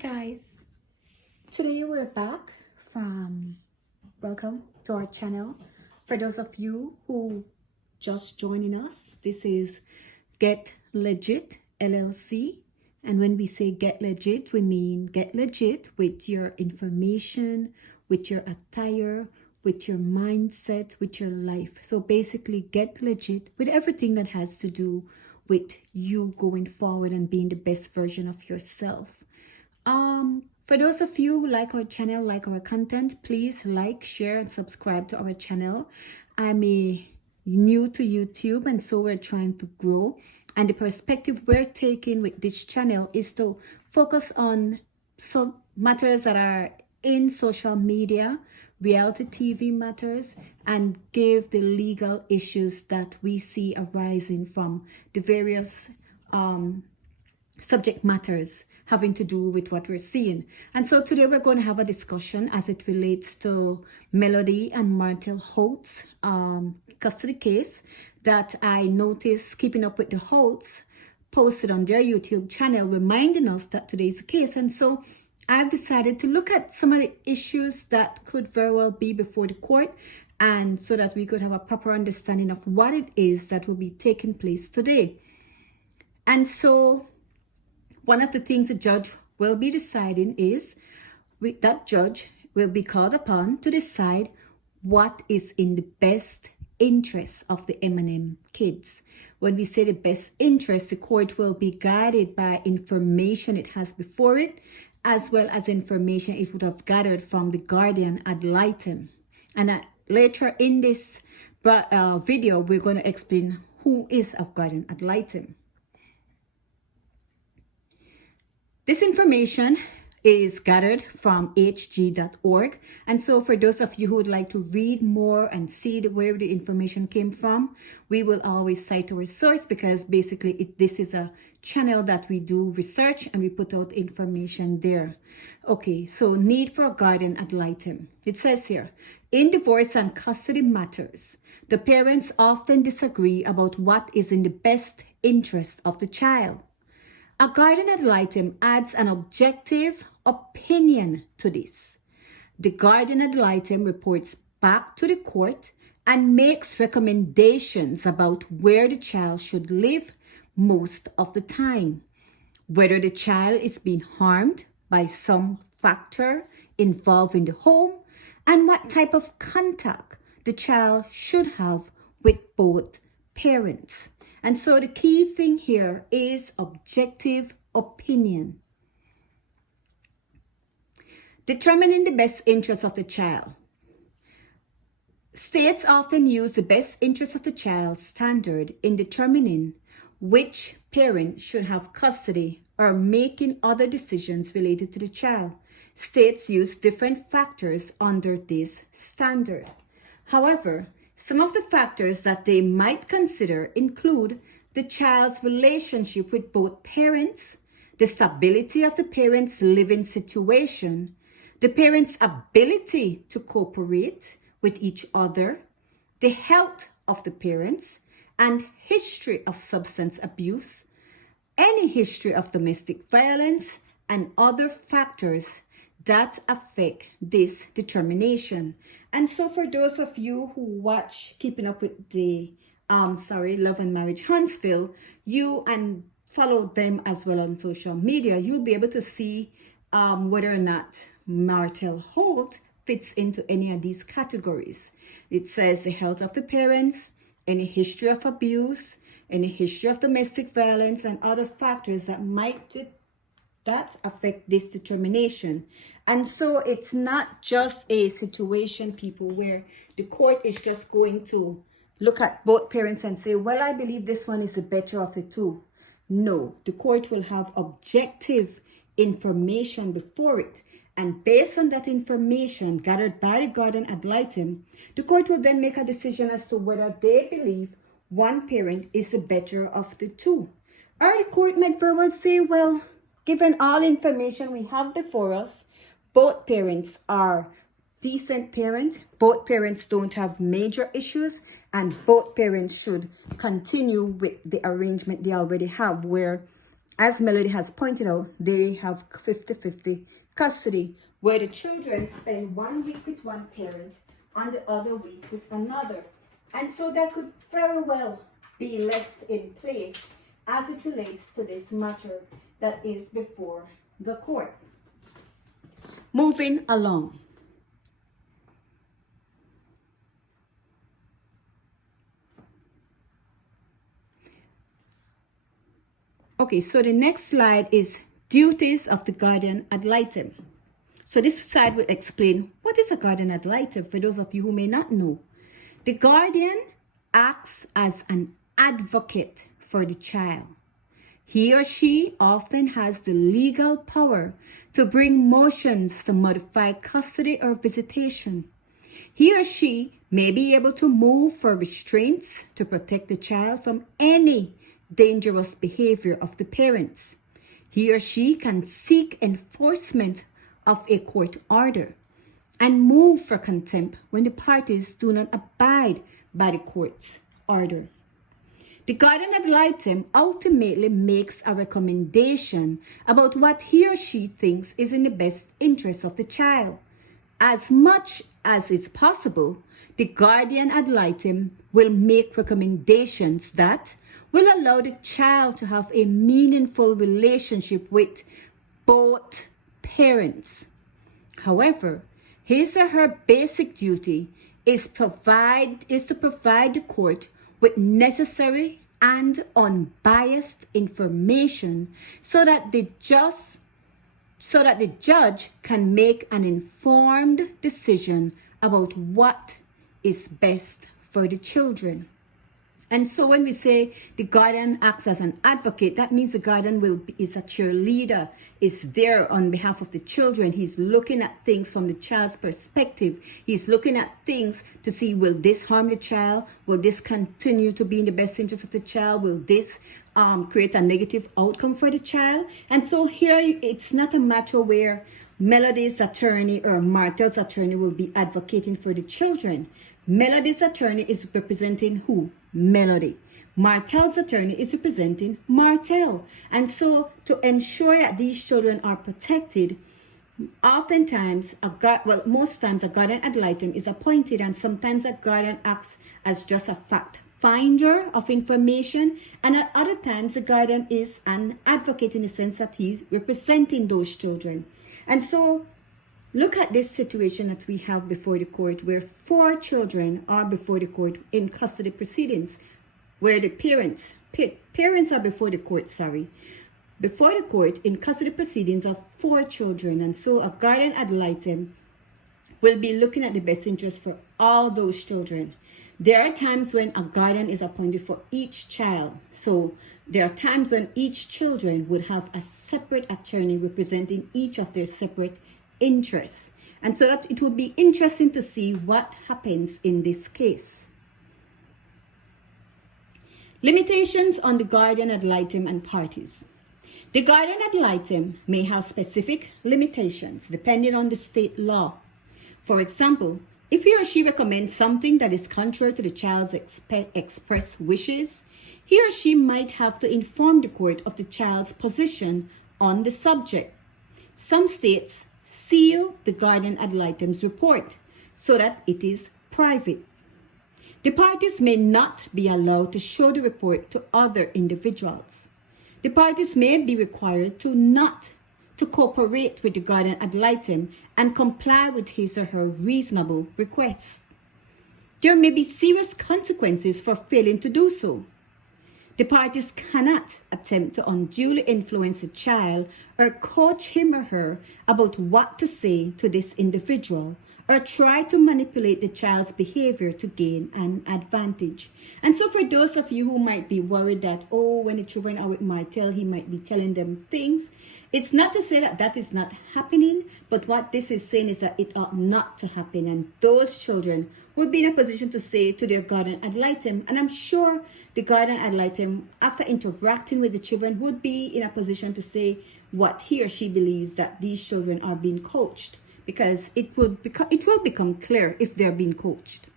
guys, today we're back from welcome to our channel. For those of you who just joining us, this is Get Legit LLC, and when we say get legit, we mean get legit with your information, with your attire, with your mindset, with your life. So basically get legit with everything that has to do with you going forward and being the best version of yourself. For those of you who like our channel, like our content, please like, share, and subscribe to our channel. I'm new to YouTube, and so we're trying to grow. And the perspective we're taking with this channel is to focus on some matters that are in social media, reality TV matters, and give the legal issues that we see arising from the various subject matters having to do with what we're seeing. And so today we're going to have a discussion as it relates to Melody and Martel Holt's custody case that I noticed Keeping Up with the Holts posted on their YouTube channel, reminding us that today is the case. And so I've decided to look at some of the issues that could very well be before the court, and so that we could have a proper understanding of what it is that will be taking place today. And so one of the things the judge will be deciding is that judge will be called upon to decide what is in the best interest of the M&M kids. When we say the best interest, the court will be guided by information it has before it, as well as information it would have gathered from the guardian ad litem. And later in this video, we're going to explain who is a guardian ad litem. This information is gathered from hg.org. And so for those of you who would like to read more and see where the information came from, we will always cite our source, because basically this is a channel that we do research and we put out information there. Okay, so need for a guardian ad litem. It says here, in divorce and custody matters, the parents often disagree about what is in the best interest of the child. A guardian ad litem adds an objective opinion to this. The guardian ad litem reports back to the court and makes recommendations about where the child should live most of the time, whether the child is being harmed by some factor involving the home, and what type of contact the child should have with both parents. And so the key thing here is objective opinion. Determining the best interest of the child. States often use the best interest of the child standard in determining which parent should have custody or making other decisions related to the child. States use different factors under this standard. However, some of the factors that they might consider include the child's relationship with both parents, the stability of the parents' living situation, the parents' ability to cooperate with each other, the health of the parents, and history of substance abuse, any history of domestic violence, and other factors that affect this determination. And so for those of you who watch Keeping Up with the Love and Marriage Huntsville, you and follow them as well on social media, you'll be able to see whether or not Martel Holt fits into any of these categories. It says the health of the parents, any history of abuse, any history of domestic violence, and other factors that might affect this determination. And so it's not just a situation, people, where the court is just going to look at both parents and say, well, I believe this one is the better of the two. No, the court will have objective information before it. And based on that information gathered by the guardian ad litem, the court will then make a decision as to whether they believe one parent is the better of the two. Or the court might very well say, well, given all information we have before us, both parents are decent parents, both parents don't have major issues, and both parents should continue with the arrangement they already have, where as Melody has pointed out, they have 50-50 custody, where the children spend 1 week with one parent and the other week with another. And so that could very well be left in place as it relates to this matter that is before the court. Moving along. Okay, so the next slide is duties of the guardian ad litem. So this slide will explain what is a guardian ad litem for those of you who may not know. The guardian acts as an advocate for the child. He or she often has the legal power to bring motions to modify custody or visitation. He or she may be able to move for restraints to protect the child from any dangerous behavior of the parents. He or she can seek enforcement of a court order and move for contempt when the parties do not abide by the court's order. The guardian ad litem ultimately makes a recommendation about what he or she thinks is in the best interest of the child. As much as it's possible, the guardian ad litem will make recommendations that will allow the child to have a meaningful relationship with both parents. However, his or her basic duty is to provide the court with necessary and unbiased information so that the judge can make an informed decision about what is best for the children. And so when we say the guardian acts as an advocate, that means the guardian is a cheerleader, is there on behalf of the children. He's looking at things from the child's perspective. He's looking at things to see, will this harm the child? Will this continue to be in the best interest of the child? Will this create a negative outcome for the child? And so here, it's not a matter where Melody's attorney or Martel's attorney will be advocating for the children. Melody's attorney is representing who? Melody. Martel's attorney is representing Martel. And so to ensure that these children are protected, oftentimes, most times a guardian ad litem is appointed, and sometimes a guardian acts as just a fact finder of information, and at other times the guardian is an advocate in the sense that he's representing those children. And so look at this situation that we have before the court, where 4 children are before the court in custody proceedings, where the parents are before the court, before the court in custody proceedings of 4 children. And so a guardian ad litem will be looking at the best interest for all those children. There are times when a guardian is appointed for each child. So there are times when each children would have a separate attorney representing each of their separate interests. And so that it will be interesting to see what happens in this case. Limitations on the guardian ad litem and parties. The guardian ad litem may have specific limitations depending on the state law. For example, if he or she recommends something that is contrary to the child's express wishes, he or she might have to inform the court of the child's position on the subject. Some states seal the guardian ad litem's report so that it is private. The parties may not be allowed to show the report to other individuals. The parties may be required to cooperate with the guardian ad litem and comply with his or her reasonable requests. There may be serious consequences for failing to do so. The parties cannot attempt to unduly influence the child or coach him or her about what to say to this individual, or try to manipulate the child's behavior to gain an advantage. And so for those of you who might be worried that, when the children are with Martel, he might be telling them things, it's not to say that that is not happening, but what this is saying is that it ought not to happen. And those children would be in a position to say to their guardian ad litem, and I'm sure the guardian ad litem, after interacting with the children, would be in a position to say what he or she believes that these children are being coached, because it will become clear if they're being coached.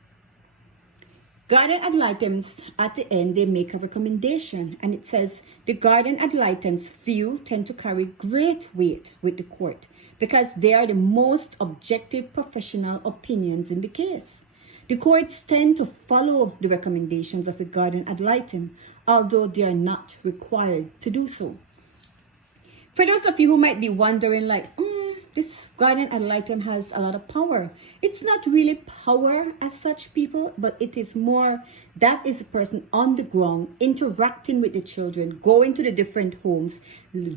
Guardian ad litems, at the end, they make a recommendation, and it says the guardian ad litems view tend to carry great weight with the court because they are the most objective professional opinions in the case. The courts tend to follow the recommendations of the guardian ad litem, although they are not required to do so. For those of you who might be wondering, like, this guardian ad litem has a lot of power. It's not really power as such, people, but it is more that is the person on the ground interacting with the children, going to the different homes,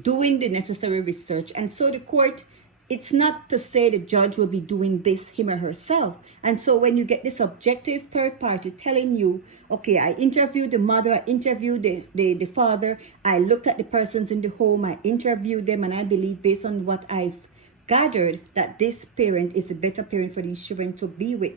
doing the necessary research. And so the court, it's not to say the judge will be doing this him or herself. And so when you get this objective third party telling you, okay, I interviewed the mother, I interviewed the father, I looked at the persons in the home, I interviewed them, and I believe based on what I've gathered that this parent is a better parent for these children to be with.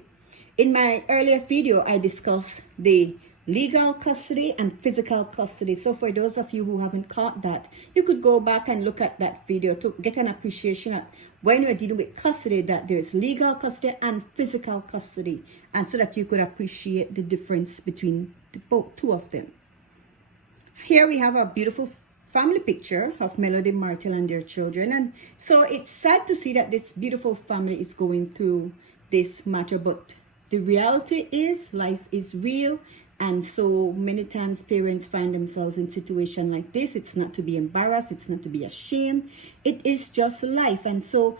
In my earlier video, I discussed the legal custody and physical custody. So for those of you who haven't caught that, you could go back and look at that video to get an appreciation of when we're dealing with custody, that there's legal custody and physical custody, and so that you could appreciate the difference between the two of them. Here we have a beautiful family picture of Melody, Martel, and their children. And so it's sad to see that this beautiful family is going through this matter, but the reality is life is real. And so many times parents find themselves in situations like this. It's not to be embarrassed. It's not to be ashamed. It is just life. And so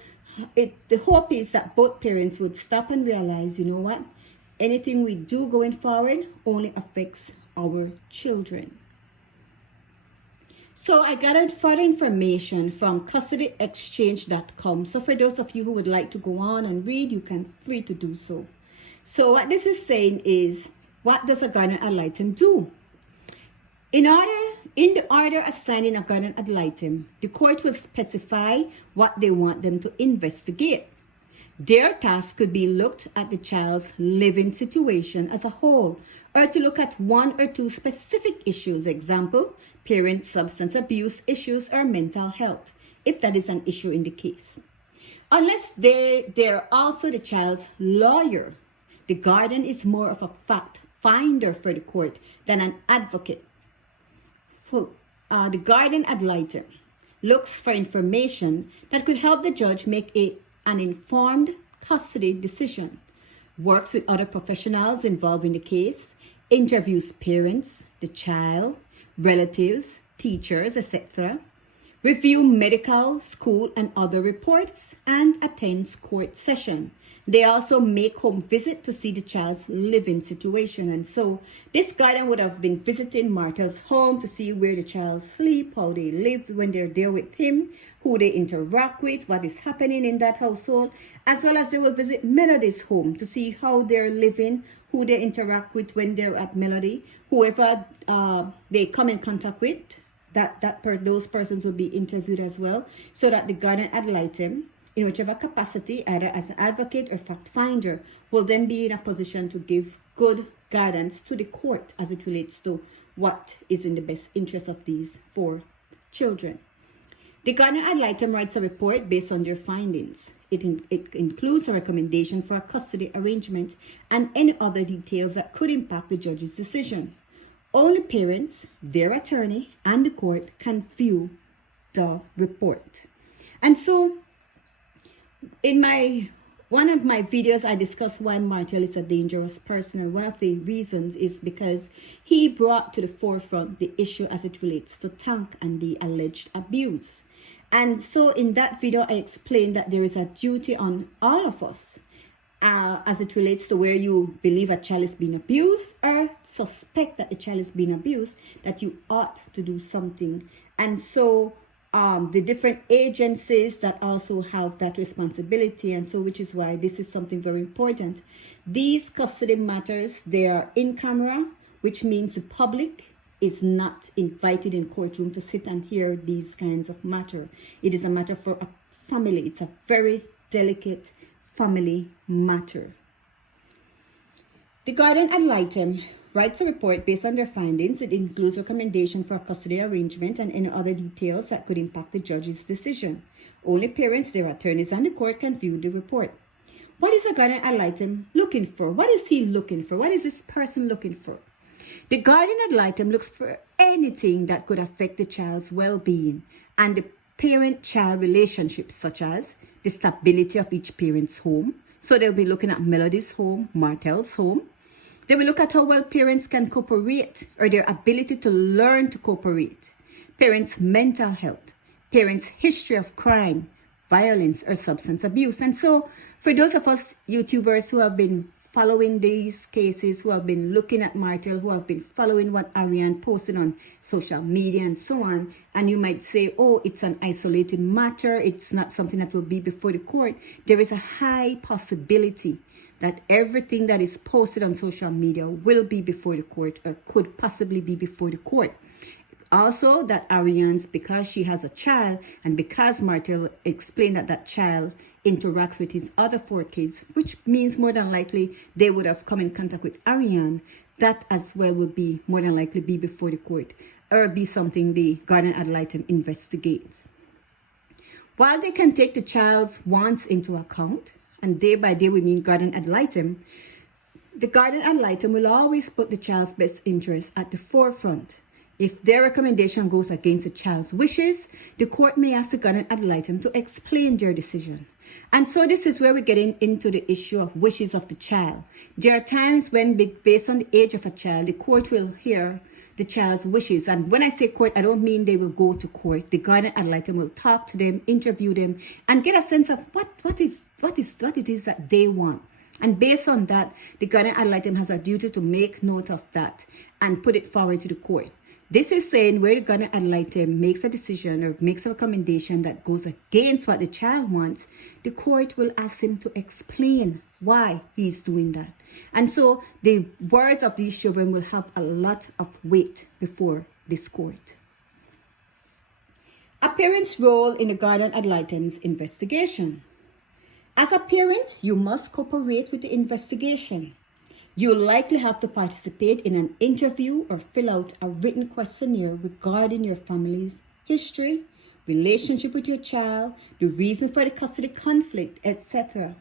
the hope is that both parents would stop and realize, you know what? Anything we do going forward only affects our children. So I gathered further information from custodyexchange.com. So for those of you who would like to go on and read, you can free to do so. So what this is saying is, what does a guardian ad litem do? In the order assigning a guardian ad litem, the court will specify what they want them to investigate. Their task could be looked at the child's living situation as a whole, or to look at one or two specific issues, example, parent substance abuse issues or mental health, if that is an issue in the case. Unless they're also the child's lawyer, the guardian is more of a fact finder for the court than an advocate. The guardian ad litem looks for information that could help the judge make an informed custody decision, works with other professionals involved in the case, interviews parents, the child, relatives, teachers, etc., review medical, school, and other reports, and attends court session. They also make home visit to see the child's living situation. And so this guardian would have been visiting Martel's home to see where the child sleep, how they live when they're there with him, who they interact with, what is happening in that household, as well as they will visit Melody's home to see how they're living, who they interact with when they're at Melody, whoever they come in contact with, those persons will be interviewed as well, so that the guardian ad litem, in whichever capacity, either as an advocate or fact finder, will then be in a position to give good guidance to the court as it relates to what is in the best interest of these four children. The guardian ad litem writes a report based on their findings. It includes a recommendation for a custody arrangement and any other details that could impact the judge's decision. Only parents, their attorney, and the court can view the report. And so, in one of my videos, I discussed why Martel is a dangerous person. And one of the reasons is because he brought to the forefront the issue as it relates to Tank and the alleged abuse. And so in that video, I explained that there is a duty on all of us as it relates to where you believe a child is being abused or suspect that the child is being abused, that you ought to do something. And so the different agencies that also have that responsibility, and so which is why this is something very important. These custody matters, they are in camera, which means the public is not invited in courtroom to sit and hear these kinds of matter. It is a matter for a family. It's a very delicate family matter. The guardian ad litem writes a report based on their findings. It includes recommendation for a custody arrangement and any other details that could impact the judge's decision. Only parents, their attorneys, and the court can view the report. What is a guardian ad litem looking for? What is he looking for? What is this person looking for? The guardian ad litem looks for anything that could affect the child's well-being and the parent-child relationship, such as the stability of each parent's home. So they'll be looking at Melody's home, Martel's home. They will look at how well parents can cooperate or their ability to learn to cooperate, parents' mental health, parents' history of crime, violence, or substance abuse. And so for those of us YouTubers who have been following these cases, who have been looking at Martel, who have been following what Ariane posted on social media and so on, and you might say, oh, it's an isolated matter, it's not something that will be before the court. There is a high possibility that everything that is posted on social media will be before the court or could possibly be before the court. Also, that Ariane's, because she has a child and because Martel explained that that child interacts with his other 4 kids, which means more than likely they would have come in contact with Ariane, that as well would be more than likely be before the court or be something the guardian ad litem investigates. While they can take the child's wants into account, and day by day we mean guardian ad litem, the guardian ad litem will always put the child's best interest at the forefront. If their recommendation goes against the child's wishes, the court may ask the guardian ad litem to explain their decision. And so this is where we're getting into the issue of wishes of the child. There are times when, based on the age of a child, the court will hear the child's wishes. And when I say court, I don't mean they will go to court. The guardian ad litem will talk to them, interview them, and get a sense of what it is that they want. And based on that, the guardian ad litem has a duty to make note of that and put it forward to the court. This is saying where the guardian ad litem makes a decision or makes a recommendation that goes against what the child wants, the court will ask him to explain why he's doing that. And so the words of these children will have a lot of weight before this court. A parent's role in the guardian ad litem's investigation. As a parent, you must cooperate with the investigation. You'll likely have to participate in an interview or fill out a written questionnaire regarding your family's history, relationship with your child, the reason for the custody conflict, etc.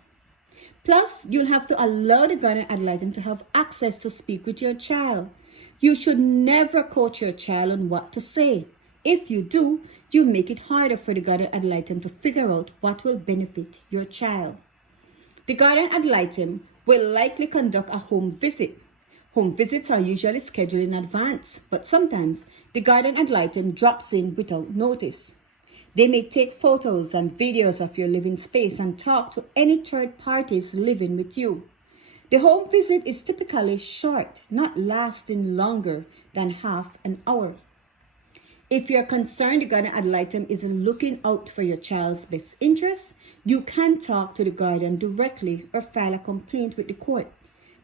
Plus, you'll have to allow the guardian ad litem to have access to speak with your child. You should never coach your child on what to say. If you do, you make it harder for the guardian ad litem to figure out what will benefit your child. The guardian ad litem will likely conduct a home visit. Home visits are usually scheduled in advance, but sometimes the guardian ad litem drops in without notice. They may take photos and videos of your living space and talk to any third parties living with you. The home visit is typically short, not lasting longer than half an hour. If you're concerned the guardian ad litem isn't looking out for your child's best interests, you can talk to the guardian directly or file a complaint with the court.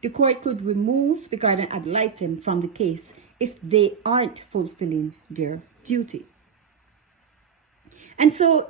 The court could remove the guardian ad litem from the case if they aren't fulfilling their duty. And so,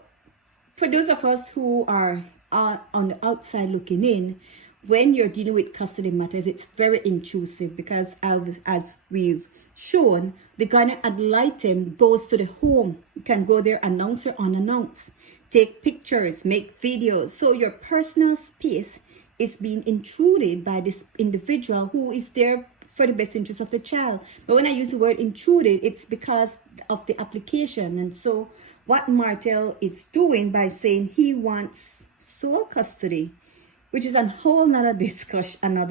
for those of us who are on the outside looking in, when you're dealing with custody matters, it's very intrusive because as we've shown, the guardian ad litem goes to the home. You can go there announced or unannounced, take pictures, make videos. So your personal space is being intruded by this individual who is there for the best interest of the child. But when I use the word intruded, it's because of the application. And so what Martel is doing by saying he wants sole custody, which is a whole another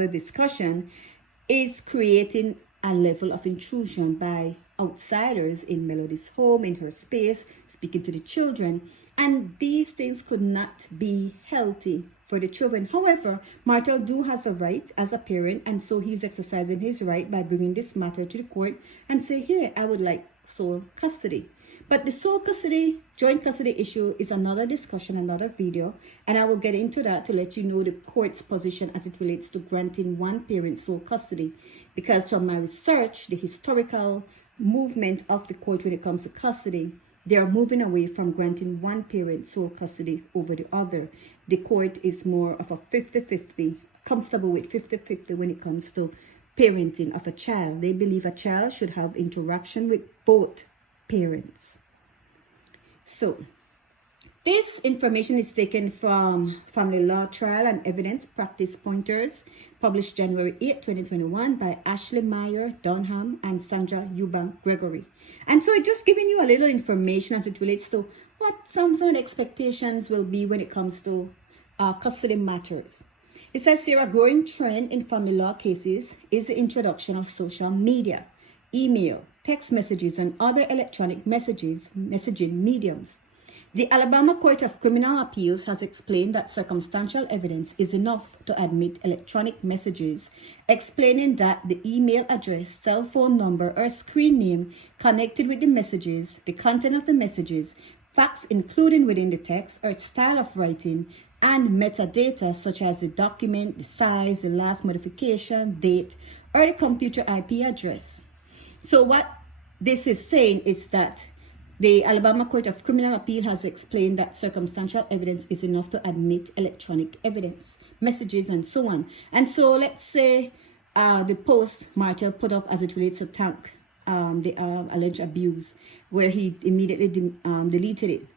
discussion, is creating a level of intrusion by outsiders in Melody's home, in her space, speaking to the children. And these things could not be healthy for the children. However, Martel has a right as a parent, and so he's exercising his right by bringing this matter to the court and say, hey, I would like sole custody. But the sole custody, joint custody issue is another discussion, another video, and I will get into that to let you know the court's position as it relates to granting one parent sole custody. Because from my research, the historical movement of the court when it comes to custody, they are moving away from granting one parent sole custody over the other. The court is more of a 50-50, comfortable with 50-50 when it comes to parenting of a child. They believe a child should have interaction with both parents. So, This information is taken from Family Law Trial and Evidence Practice Pointers, published January 8, 2021 by Ashley Meyer, Dunham, and Sandra Eubank Gregory. And so it's just giving you a little information as it relates to what some of the expectations will be when it comes to custody matters. It says here, a growing trend in family law cases is the introduction of social media, email, text messages, and other electronic messaging mediums. The Alabama Court of Criminal Appeals has explained that circumstantial evidence is enough to admit electronic messages, explaining that the email address, cell phone number, or screen name connected with the messages, the content of the messages, facts included within the text, or style of writing, and metadata such as the document, the size, the last modification, date, or the computer IP address. So what this is saying is that the Alabama Court of Criminal Appeal has explained that circumstantial evidence is enough to admit electronic evidence, messages, and so on. And so let's say the post Martel put up as it relates to Tank, the alleged abuse, where he immediately deleted it.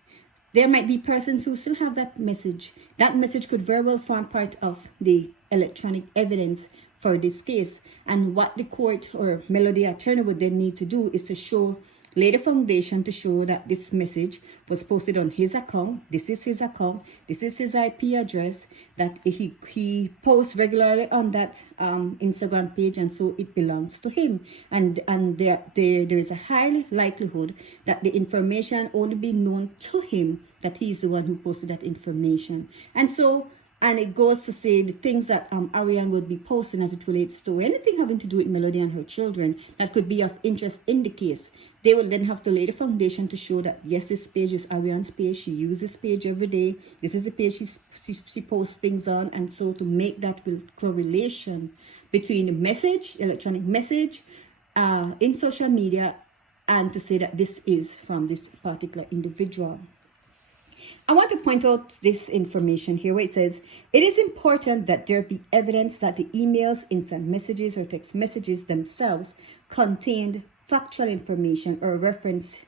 There might be persons who still have that message. That message could very well form part of the electronic evidence for this case. And what the court or Melody attorney would then need to do is to lay the foundation to show that this message was posted on his account. This is his account. This is his IP address, that he posts regularly on that Instagram page, and so it belongs to him. And there is a high likelihood that the information only be known to him, that he's the one who posted that information. And it goes to say the things that Ariane would be posting as it relates to anything having to do with Melody and her children that could be of interest in the case. They will then have to lay the foundation to show that, yes, this page is Ariane's page. She uses this page every day. This is the page she posts things on. And so to make that correlation between the message, electronic message, in social media, and to say that this is from this particular individual. I want to point out this information here where it says, it is important that there be evidence that the emails, instant messages, or text messages themselves contained factual information or references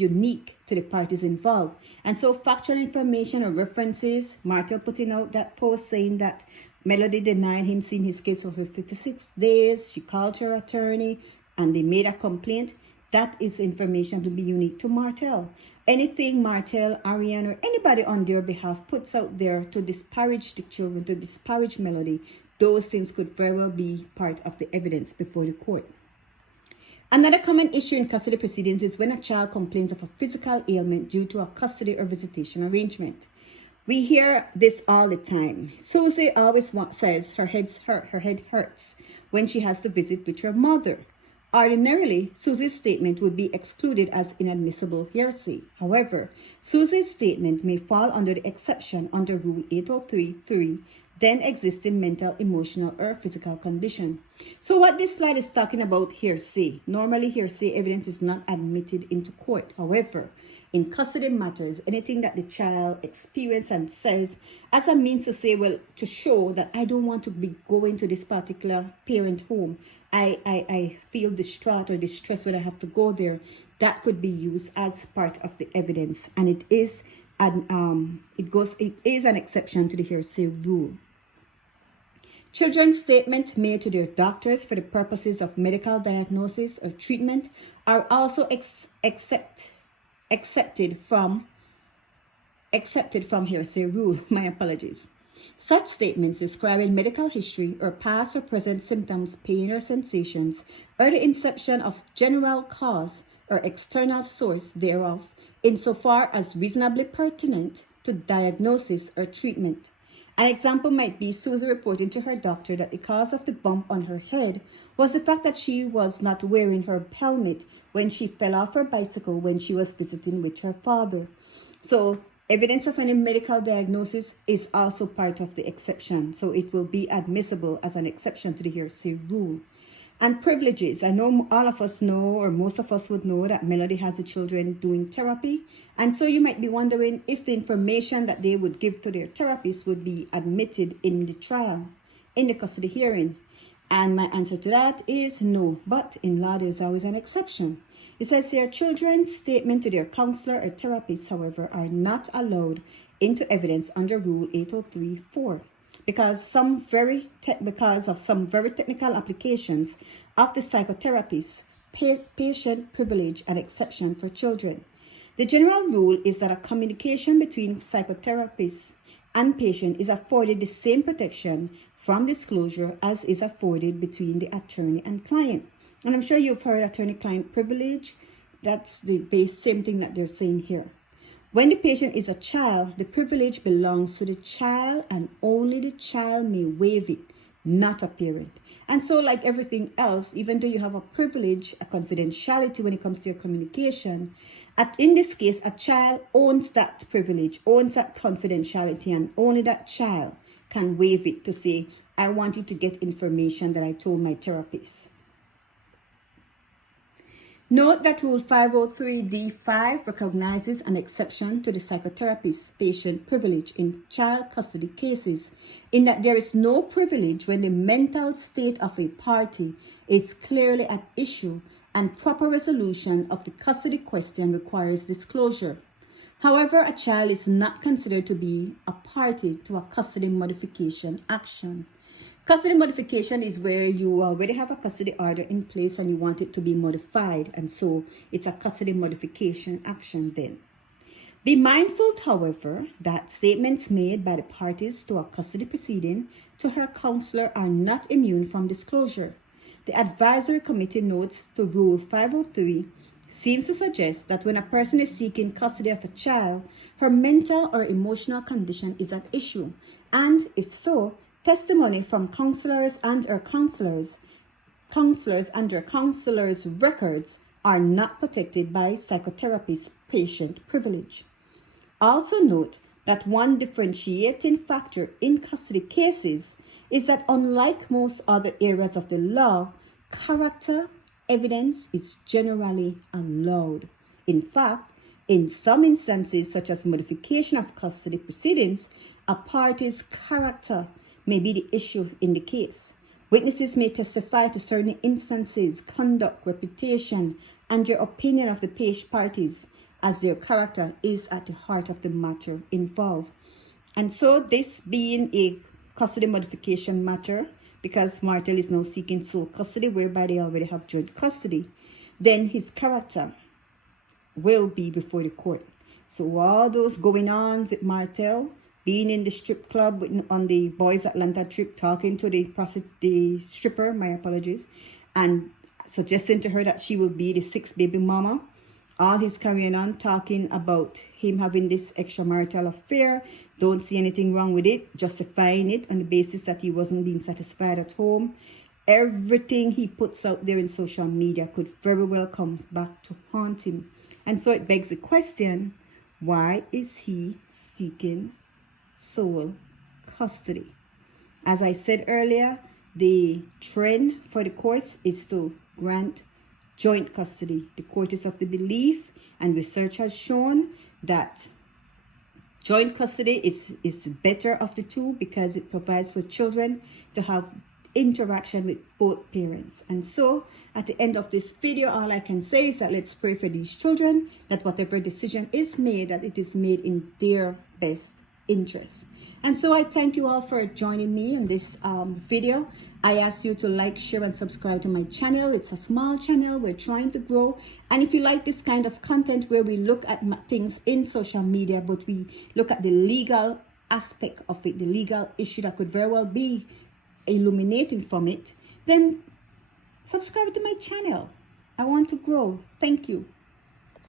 unique to the parties involved. And so factual information or references, Martel putting out that post saying that Melody denied him seeing his kids for 56 days. She called her attorney and they made a complaint. That is information to be unique to Martel. Anything Martel, Ariane, or anybody on their behalf puts out there to disparage the children, to disparage Melody, those things could very well be part of the evidence before the court. Another common issue in custody proceedings is when a child complains of a physical ailment due to a custody or visitation arrangement. We hear this all the time. Susie always says her head hurts when she has to visit with her mother. Ordinarily, Susie's statement would be excluded as inadmissible hearsay. However, Susie's statement may fall under the exception under Rule 803.3, then existing mental, emotional, or physical condition. So what this slide is talking about hearsay. Normally, hearsay evidence is not admitted into court. However, in custody matters, anything that the child experiences and says as a means to say, well, to show that I don't want to be going to this particular parent home. I feel distraught or distressed when I have to go there. That could be used as part of the evidence, and it is an exception to the hearsay rule. Children's statements made to their doctors for the purposes of medical diagnosis or treatment are also accepted from hearsay rule. My apologies. Such statements describing medical history or past or present symptoms, pain, or sensations, or the inception of general cause or external source thereof, insofar as reasonably pertinent to diagnosis or treatment. An example might be Susie reporting to her doctor that the cause of the bump on her head was the fact that she was not wearing her helmet when she fell off her bicycle when she was visiting with her father. So evidence of any medical diagnosis is also part of the exception. So it will be admissible as an exception to the hearsay rule. And privileges. I know all of us know, or most of us would know, that Melody has the children doing therapy. And so you might be wondering if the information that they would give to their therapist would be admitted in the trial, in the custody hearing. And my answer to that is no, but in law there's always an exception. It says here, children's statement to their counselor or therapist, however, are not allowed into evidence under Rule 803(4) because of some very technical applications of the psychotherapist's patient privilege and exception for children. The general rule is that a communication between psychotherapist and patient is afforded the same protection from disclosure as is afforded between the attorney and client. And I'm sure you've heard attorney-client privilege. That's the same thing that they're saying here. When the patient is a child, the privilege belongs to the child and only the child may waive it, not a parent. And so like everything else, even though you have a privilege, a confidentiality when it comes to your communication, in this case, a child owns that privilege, owns that confidentiality, and only that child can waive it to say, I want you to get information that I told my therapist. Note that Rule 503(d)(5) recognizes an exception to the psychotherapist's patient privilege in child custody cases, in that there is no privilege when the mental state of a party is clearly at issue and proper resolution of the custody question requires disclosure. However, a child is not considered to be a party to a custody modification action. Custody modification is where you already have a custody order in place and you want it to be modified, and so it's a custody modification action then. Be mindful, however, that statements made by the parties to a custody proceeding to her counselor are not immune from disclosure. The advisory committee notes to Rule 503 seems to suggest that when a person is seeking custody of a child, her mental or emotional condition is at issue, and if so, testimony from counselors and their counselors records are not protected by psychotherapist's patient privilege. Also note that one differentiating factor in custody cases is that unlike most other areas of the law, character evidence is generally allowed. In fact, in some instances, such as modification of custody proceedings, a party's character may be the issue in the case. Witnesses may testify to certain instances, conduct, reputation, and their opinion of the parties, as their character is at the heart of the matter involved. And so this being a custody modification matter, because Martel is now seeking sole custody, whereby they already have joint custody, then his character will be before the court. So all those going on with Martel, being in the strip club on the Boys Atlanta trip, talking to the stripper, my apologies, and suggesting to her that she will be the sixth baby mama. All his carrying on, talking about him having this extramarital affair, don't see anything wrong with it, justifying it on the basis that he wasn't being satisfied at home. Everything he puts out there in social media could very well come back to haunt him. And so it begs the question, why is he seeking sole custody? As I said earlier, the trend for the courts is to grant joint custody. The court is of the belief, and research has shown, that joint custody is the better of the two because it provides for children to have interaction with both parents. And so at the end of this video, all I can say is that let's pray for these children, that whatever decision is made, that it is made in their best interest. And so I thank you all for joining me in this video. I ask you to like, share, and subscribe to my channel. It's a small channel. We're trying to grow. And if you like this kind of content where we look at things in social media, but we look at the legal aspect of it, the legal issue that could very well be illuminating from it, then subscribe to my channel. I want to grow. Thank you.